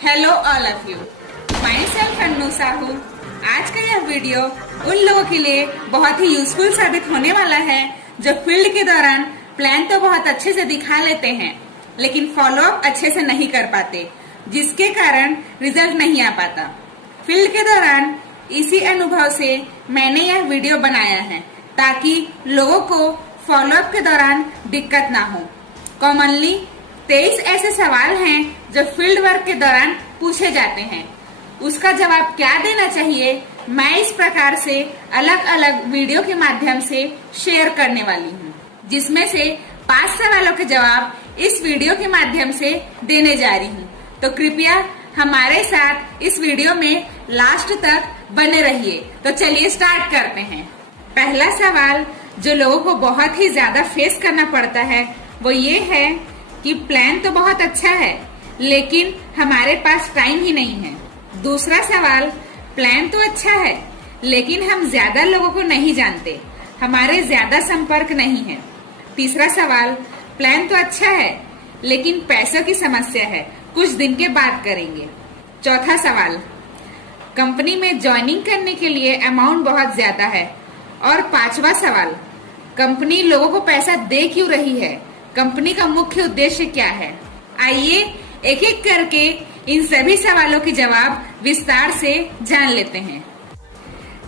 Hello all of you, my self Annu Sahu. आज का यह वीडियो उन लोगों के लिए बहुत ही यूजफुल साबित होने वाला है जो फील्ड के दौरान प्लान तो बहुत अच्छे से दिखा लेते हैं लेकिन फॉलो अप अच्छे से नहीं कर पाते, जिसके कारण रिजल्ट नहीं आ पाता। फील्ड के दौरान इसी अनुभव से मैंने यह वीडियो बनाया है ताकि लोगों को फॉलो अप के दौरान दिक्कत ना हो। कॉमनली 23 ऐसे सवाल हैं जो फील्ड वर्क के दौरान पूछे जाते हैं। उसका जवाब क्या देना चाहिए, मैं इस प्रकार से अलग अलग वीडियो के माध्यम से शेयर करने वाली हूँ, जिसमें से 5 सवालों के जवाब इस वीडियो के माध्यम से देने जा रही हूँ। तो कृपया हमारे साथ इस वीडियो में लास्ट तक बने रहिए। तो चलिए स्टार्ट करते हैं। पहला सवाल जो लोगों को बहुत ही ज्यादा फेस करना पड़ता है वो ये है कि प्लान तो बहुत अच्छा है लेकिन हमारे पास टाइम ही नहीं है। दूसरा सवाल, प्लान तो अच्छा है लेकिन हम ज्यादा लोगों को नहीं जानते, हमारे ज्यादा संपर्क नहीं है। तीसरा सवाल, प्लान तो अच्छा है लेकिन पैसों की समस्या है, कुछ दिन के बाद करेंगे। चौथा सवाल, कंपनी में ज्वाइनिंग करने के लिए अमाउंट बहुत ज्यादा है। और पांचवा सवाल, कंपनी लोगों को पैसा दे क्यों रही है, कंपनी का मुख्य उद्देश्य क्या है। आइए एक एक करके इन सभी सवालों के जवाब विस्तार से जान लेते हैं।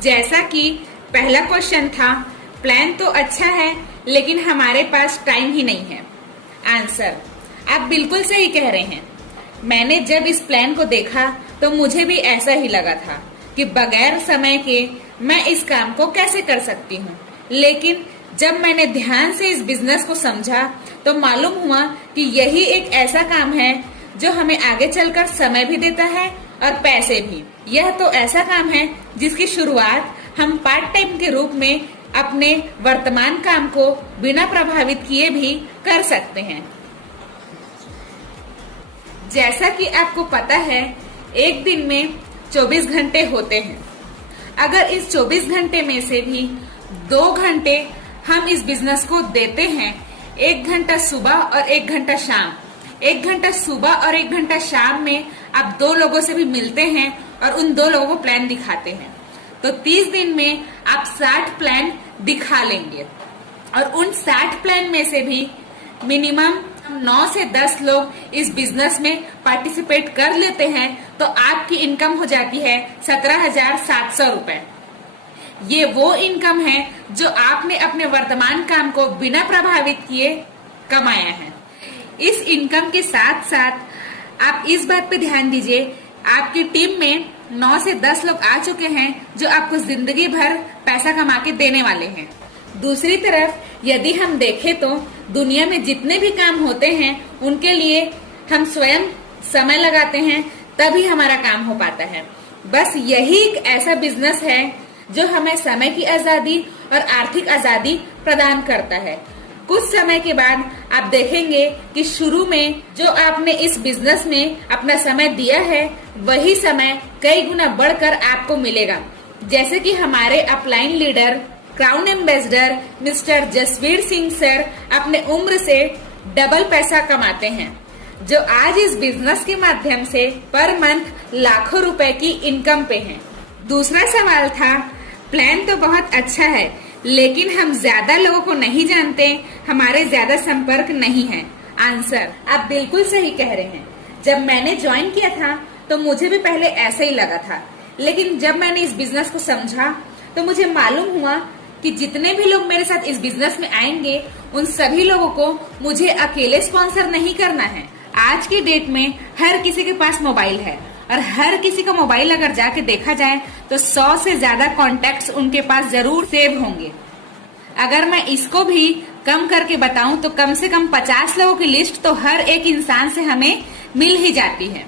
जैसा कि पहला क्वेश्चन था, प्लान तो अच्छा है लेकिन हमारे पास टाइम ही नहीं है। आंसर, आप बिल्कुल सही कह रहे हैं। मैंने जब इस प्लान को देखा तो मुझे भी ऐसा ही लगा था कि बगैर समय के मैं इस काम को कैसे कर सकती हूँ। लेकिन जब मैंने ध्यान से इस बिजनेस को समझा तो मालूम हुआ कि यही एक ऐसा काम है जो हमें आगे चलकर समय भी देता है और पैसे भी। यह तो ऐसा काम है जिसकी शुरुआत हम पार्ट टाइम के रूप में अपने वर्तमान काम को बिना प्रभावित किए भी कर सकते हैं। जैसा कि आपको पता है, एक दिन में 24 घंटे होते हैं। अगर इस 24 घंटे में से भी 2 घंटे हम इस बिजनेस को देते हैं, 1 घंटा सुबह और 1 घंटा शाम, 1 घंटा सुबह और 1 घंटा शाम में आप 2 लोगों से भी मिलते हैं और उन 2 लोगों को प्लान दिखाते हैं, तो 30 दिन में आप 60 प्लान दिखा लेंगे। और उन 60 प्लान में से भी मिनिमम 9 से 10 लोग इस बिजनेस में पार्टिसिपेट कर लेते हैं तो आपकी इनकम हो जाती है 17,700 रुपए। ये वो इनकम है जो आपने अपने वर्तमान काम को बिना प्रभावित किए कमाया है। इस इनकम के साथ साथ आप इस बात पे ध्यान दीजिए, आपकी टीम में 9 से 10 लोग आ चुके हैं जो आपको जिंदगी भर पैसा कमा के देने वाले हैं। दूसरी तरफ यदि हम देखें तो दुनिया में जितने भी काम होते हैं उनके लिए हम स्वयं समय लगाते हैं तभी हमारा काम हो पाता है। बस यही एक ऐसा बिजनेस है जो हमें समय की आजादी और आर्थिक आजादी प्रदान करता है। कुछ समय के बाद आप देखेंगे कि शुरू में जो आपने इस बिजनेस में अपना समय दिया है वही समय कई गुना बढ़कर आपको मिलेगा। जैसे कि हमारे upline leader crown ambassador mister Jasvir Singh sir अपने उम्र से डबल पैसा कमाते हैं, जो आज इस बिजनेस के माध्यम से पर मंथ लाखों रुपए की इनकम पे हैं। दूसरा सवाल था, प्लान तो बहुत अच्छा है लेकिन हम ज्यादा लोगों को नहीं जानते, हमारे ज्यादा संपर्क नहीं है। आंसर, आप बिल्कुल सही कह रहे हैं। जब मैंने ज्वाइन किया था तो मुझे भी पहले ऐसा ही लगा था, लेकिन जब मैंने इस बिजनेस को समझा तो मुझे मालूम हुआ कि जितने भी लोग मेरे साथ इस बिजनेस में आएंगे उन सभी लोगों को मुझे अकेले स्पॉन्सर नहीं करना है। आज की डेट में हर किसी के पास मोबाइल है और हर किसी का मोबाइल अगर जाके देखा जाए तो 100 से ज्यादा कॉन्टेक्ट्स उनके पास जरूर सेव होंगे। अगर मैं इसको भी कम करके बताऊं तो कम से कम 50 लोगों की लिस्ट तो हर एक इंसान से हमें मिल ही जाती है।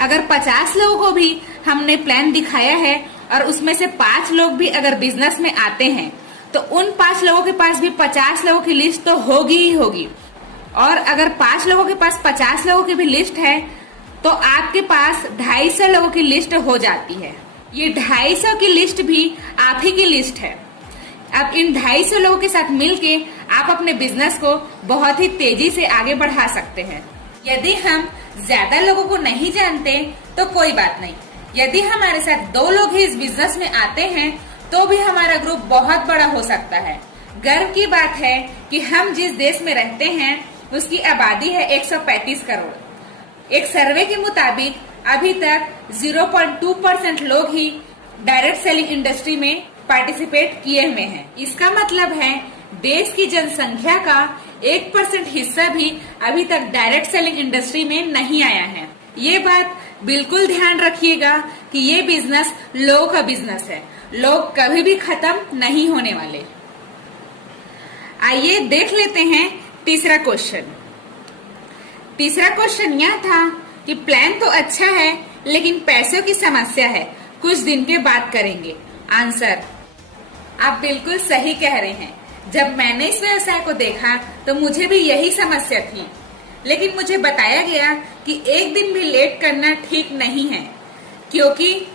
अगर 50 लोगों को भी हमने प्लान दिखाया है और उसमें से 5 लोग भी अगर बिजनेस में आते हैं तो उन 5 लोगों के पास भी 50 लोगों की लिस्ट तो होगी ही होगी। और अगर 5 लोगों के पास 50 लोगों की भी लिस्ट है तो आपके पास 250 लोगों की लिस्ट हो जाती है। ये 250 की लिस्ट भी आप ही की लिस्ट है। अब इन 250 लोगों के साथ मिलके आप अपने बिजनेस को बहुत ही तेजी से आगे बढ़ा सकते हैं। यदि हम ज्यादा लोगों को नहीं जानते तो कोई बात नहीं। यदि हमारे साथ 2 लोग ही इस बिजनेस में आते हैं तो भी हमारा ग्रुप बहुत बड़ा हो सकता है। गर्व की बात है कि हम जिस देश में रहते हैं उसकी आबादी है 135 करोड़। एक सर्वे के मुताबिक अभी तक 0.2% लोग ही डायरेक्ट सेलिंग इंडस्ट्री में पार्टिसिपेट किए हुए हैं। इसका मतलब है देश की जनसंख्या का 1% हिस्सा भी अभी तक डायरेक्ट सेलिंग इंडस्ट्री में नहीं आया है। ये बात बिल्कुल ध्यान रखिएगा कि ये बिजनेस लोगों का बिजनेस है, लोग कभी भी खत्म नहीं होने वाले। आइए देख लेते हैं तीसरा क्वेश्चन। तीसरा क्वेश्चन यह था कि प्लान तो अच्छा है लेकिन पैसों की समस्या है, कुछ दिन के बाद करेंगे। आंसर, आप बिल्कुल सही कह रहे हैं। जब मैंने इस व्यवसाय को देखा तो मुझे भी यही समस्या थी, लेकिन मुझे बताया गया कि एक दिन भी लेट करना ठीक नहीं है, क्योंकि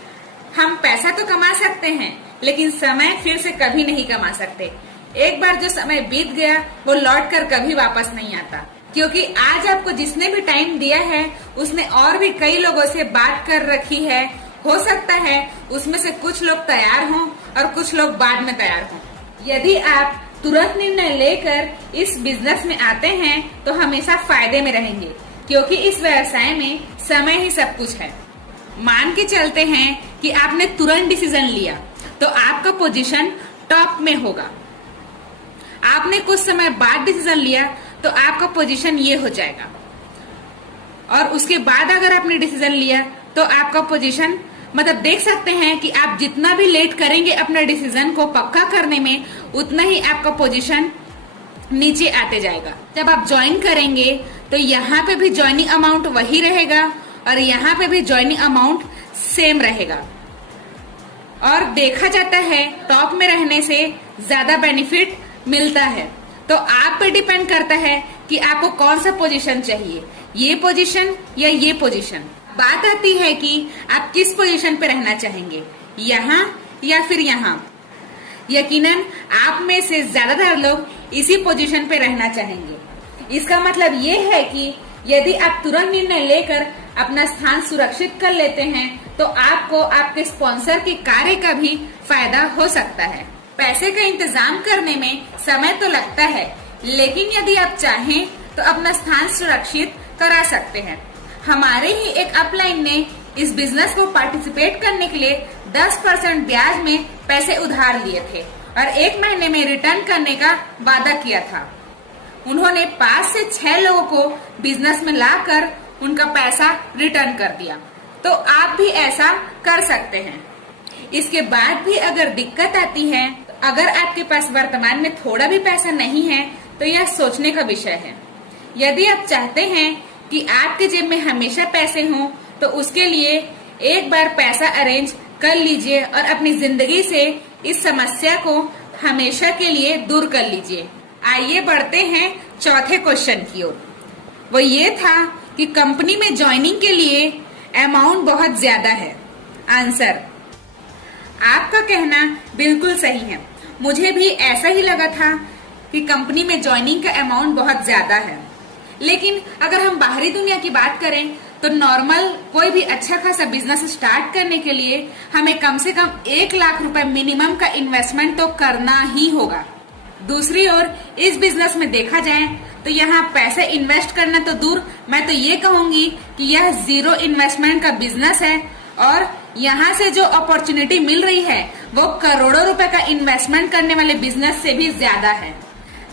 हम पैसा तो कमा सकते हैं लेकिन समय फिर से कभी नहीं कमा सकते। एक बार जो समय बीत गया वो लौट कर कभी वापस नहीं आता, क्योंकि आज आपको जिसने भी टाइम दिया है उसने और भी कई लोगों से बात कर रखी है। हो सकता है उसमें से कुछ लोग तैयार हों और कुछ लोग बाद में तैयार हों। यदि आप तुरंत निर्णय लेकर इस बिजनेस में आते हैं तो हमेशा फायदे में रहेंगे, क्योंकि इस व्यवसाय में समय ही सब कुछ है। मान के चलते हैं कि आपने तुरंत डिसीजन लिया तो आपका पोजीशन टॉप में होगा। आपने कुछ समय बाद डिसीजन लिया तो आपका पोजीशन ये हो जाएगा, और उसके बाद अगर आपने डिसीजन लिया तो आपका पोजीशन, मतलब देख सकते हैं कि आप जितना भी लेट करेंगे अपने डिसीजन को पक्का करने में, उतना ही आपका पोजीशन नीचे आते जाएगा। जब आप ज्वाइन करेंगे तो यहाँ पे भी ज्वाइनिंग अमाउंट वही रहेगा और यहाँ पे भी ज्वाइनिंग अमाउंट सेम रहेगा। और देखा जाता है टॉप में रहने से ज्यादा बेनिफिट मिलता है। तो आप पे डिपेंड करता है कि आपको कौन सा पोजीशन चाहिए, ये पोजीशन या ये पोजीशन। बात आती है कि आप किस पोजीशन पे रहना चाहेंगे, यहाँ या फिर यहाँ। यकीनन आप में से ज्यादातर लोग इसी पोजीशन पे रहना चाहेंगे। इसका मतलब ये है कि यदि आप तुरंत निर्णय लेकर अपना स्थान सुरक्षित कर लेते हैं तो आपको आपके स्पॉन्सर के कार्य का भी फायदा हो सकता है। पैसे का इंतजाम करने में समय तो लगता है, लेकिन यदि आप चाहें तो अपना स्थान सुरक्षित करा सकते हैं। हमारे ही एक अपलाइन ने इस बिजनेस को पार्टिसिपेट करने के लिए 10% ब्याज में पैसे उधार लिए थे और 1 महीने में रिटर्न करने का वादा किया था। उन्होंने 5 से 6 लोगों को बिजनेस में लाकर उनका पैसा रिटर्न कर दिया। तो आप भी ऐसा कर सकते हैं। इसके बाद भी अगर दिक्कत आती है, अगर आपके पास वर्तमान में थोड़ा भी पैसा नहीं है तो यह सोचने का विषय है। यदि आप चाहते हैं कि आपके जेब में हमेशा पैसे हों तो उसके लिए एक बार पैसा अरेंज कर लीजिए और अपनी जिंदगी से इस समस्या को हमेशा के लिए दूर कर लीजिए। आइए बढ़ते हैं चौथे क्वेश्चन की ओर। वो ये था कि कंपनी में ज्वाइनिंग के लिए अमाउंट बहुत ज्यादा है। आंसर, आपका कहना बिल्कुल सही है। मुझे भी ऐसा ही लगा था कि कंपनी में ज्वाइनिंग का अमाउंट बहुत ज्यादा है, लेकिन अगर हम बाहरी दुनिया की बात करें तो नॉर्मल कोई भी अच्छा खासा बिजनेस स्टार्ट करने के लिए हमें कम से कम 1 लाख रुपए मिनिमम का इन्वेस्टमेंट तो करना ही होगा। दूसरी ओर इस बिजनेस में देखा जाए तो यहाँ पैसे इन्वेस्ट करना तो दूर, मैं तो ये कहूंगी कि यह 0 इन्वेस्टमेंट का बिजनेस है और यहाँ से जो अपॉर्चुनिटी मिल रही है वो करोड़ों रुपए का इन्वेस्टमेंट करने वाले बिजनेस से भी ज्यादा है।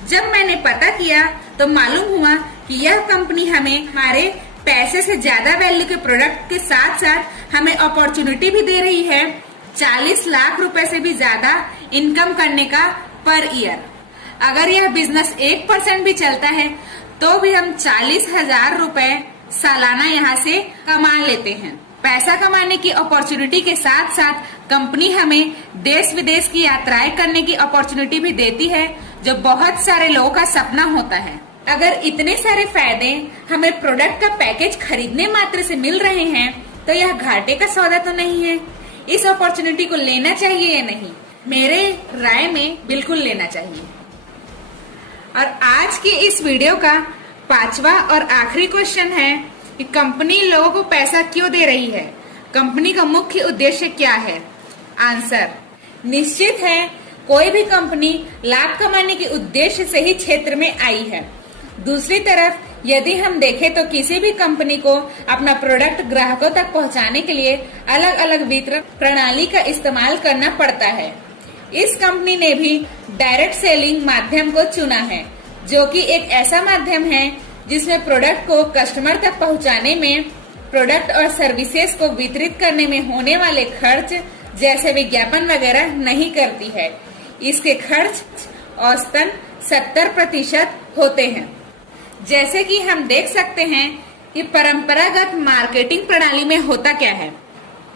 जब मैंने पता किया तो मालूम हुआ कि यह कंपनी हमें हमारे पैसे से ज्यादा वैल्यू के प्रोडक्ट के साथ साथ हमें अपॉर्चुनिटी भी दे रही है 40 लाख रुपए से भी ज्यादा इनकम करने का पर ईयर। अगर यह बिजनेस 1% भी चलता है तो भी हम 40,000 रुपए सालाना यहाँ से कमा लेते हैं। पैसा कमाने की अपॉर्चुनिटी के साथ साथ कंपनी हमें देश विदेश की यात्राएं करने की अपॉर्चुनिटी भी देती है, जो बहुत सारे लोगों का सपना होता है। अगर इतने सारे फायदे हमें प्रोडक्ट का पैकेज खरीदने मात्र से मिल रहे हैं तो यह घाटे का सौदा तो नहीं है। इस अपॉर्चुनिटी को लेना चाहिए या नहीं? मेरे राय में बिल्कुल लेना चाहिए। और आज की इस वीडियो का पांचवा और आखिरी क्वेश्चन है कि कंपनी लोगों को पैसा क्यों दे रही है? कंपनी का मुख्य उद्देश्य क्या है? आंसर, निश्चित है कोई भी कंपनी लाभ कमाने के उद्देश्य से ही क्षेत्र में आई है। दूसरी तरफ यदि हम देखें तो किसी भी कंपनी को अपना प्रोडक्ट ग्राहकों तक पहुंचाने के लिए अलग अलग वितरण प्रणाली का इस्तेमाल करना पड़ता है। इस कंपनी ने भी डायरेक्ट सेलिंग माध्यम को चुना है, जो कि एक ऐसा माध्यम है जिसमें प्रोडक्ट को कस्टमर तक पहुंचाने में, प्रोडक्ट और सर्विसेज को वितरित करने में होने वाले खर्च जैसे विज्ञापन वगैरह नहीं करती है। इसके खर्च औसतन 70% होते हैं। जैसे कि हम देख सकते हैं कि परंपरागत मार्केटिंग प्रणाली में होता क्या है,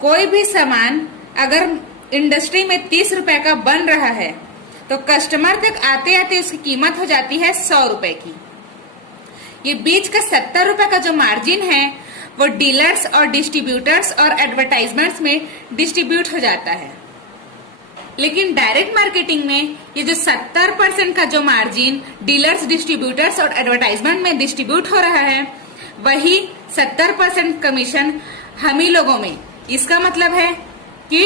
कोई भी सामान अगर इंडस्ट्री में 30 रुपए का बन रहा है तो कस्टमर तक आते आते उसकी कीमत हो जाती है 100 रुपए की। ये बीच का 70 रुपए का जो मार्जिन है वो डीलर्स और डिस्ट्रीब्यूटर्स और एडवर्टाइजमेंट्स में डिस्ट्रीब्यूट हो जाता है। लेकिन डायरेक्ट मार्केटिंग में ये जो 70% का जो मार्जिन डीलर्स, डिस्ट्रीब्यूटर्स और एडवर्टाइजमेंट में डिस्ट्रीब्यूट हो रहा है, वही 70% कमीशन हम ही लोगों में, इसका मतलब है कि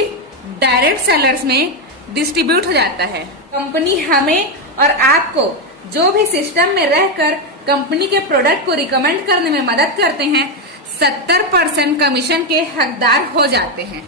डायरेक्ट सेलर्स में डिस्ट्रीब्यूट हो जाता है। कंपनी हमें और आपको जो भी सिस्टम में रहकर कंपनी के प्रोडक्ट को रिकमेंड करने में मदद करते हैं, 70% कमीशन के हकदार हो जाते हैं।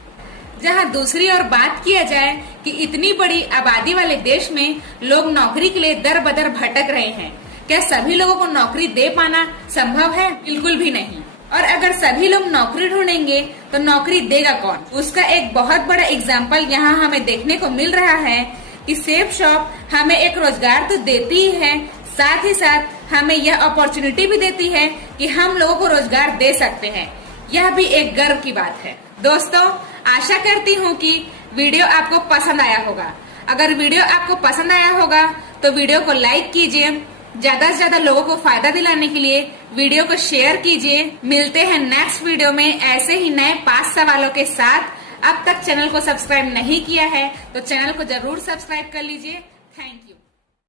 जहां दूसरी ओर बात किया जाए कि इतनी बड़ी आबादी वाले देश में लोग नौकरी के लिए दर बदर भटक रहे हैं, क्या सभी लोगों को नौकरी दे पाना संभव है? बिल्कुल भी नहीं। और अगर सभी लोग नौकरी ढूंढेंगे तो नौकरी देगा कौन? उसका एक बहुत बड़ा एग्जाम्पल यहाँ हमें देखने को मिल रहा है कि सेफ शॉप हमें एक रोजगार तो देती ही है, साथ ही साथ हमें यह अपॉर्चुनिटी भी देती है कि हम लोगों को रोजगार दे सकते हैं। यह भी एक गर्व की बात है। दोस्तों, आशा करती हूँ कि वीडियो आपको पसंद आया होगा। अगर वीडियो आपको पसंद आया होगा तो वीडियो को लाइक कीजिए, ज्यादा से ज्यादा लोगों को फायदा दिलाने के लिए वीडियो को शेयर कीजिए। मिलते हैं नेक्स्ट वीडियो में ऐसे ही नए 5 सवालों के साथ। अब तक चैनल को सब्सक्राइब नहीं किया है तो चैनल को जरूर सब्सक्राइब कर लीजिए। Thank you.